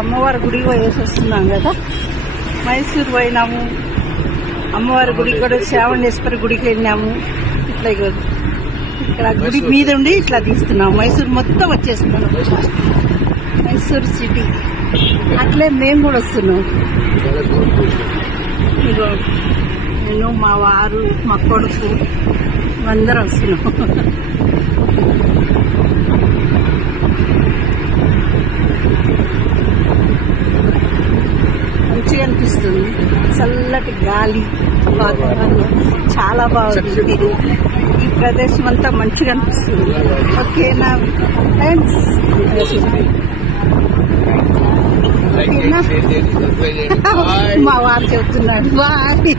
అమ్మవారి గుడికి పోయేసి వస్తున్నాం కదా. మైసూర్ పోయినాము, అమ్మవారి గుడికి కూడా శ్రావణేశ్వరి గుడికి వెళ్ళినాము. ఇట్లా ఇక్కడ గుడి మీద ఉండి ఇట్లా తీస్తున్నాము. మైసూర్ మొత్తం వచ్చేస్తున్నాం, మైసూర్ సిటీ. అట్లే మేము కూడా వస్తున్నాం. ఇగో నేను, మా వారు, మా కొడుకు అందరం వస్తున్నాం. మంచిగా అనిపిస్తుంది, చల్లటి గాలి, వాతావరణం చాలా బాగుంది. ఈ ప్రదేశం అంతా మంచిగా అనిపిస్తుంది. ఓకేనా ఫ్రెండ్స్? మా వారు చెప్తున్నాడు బాయ్.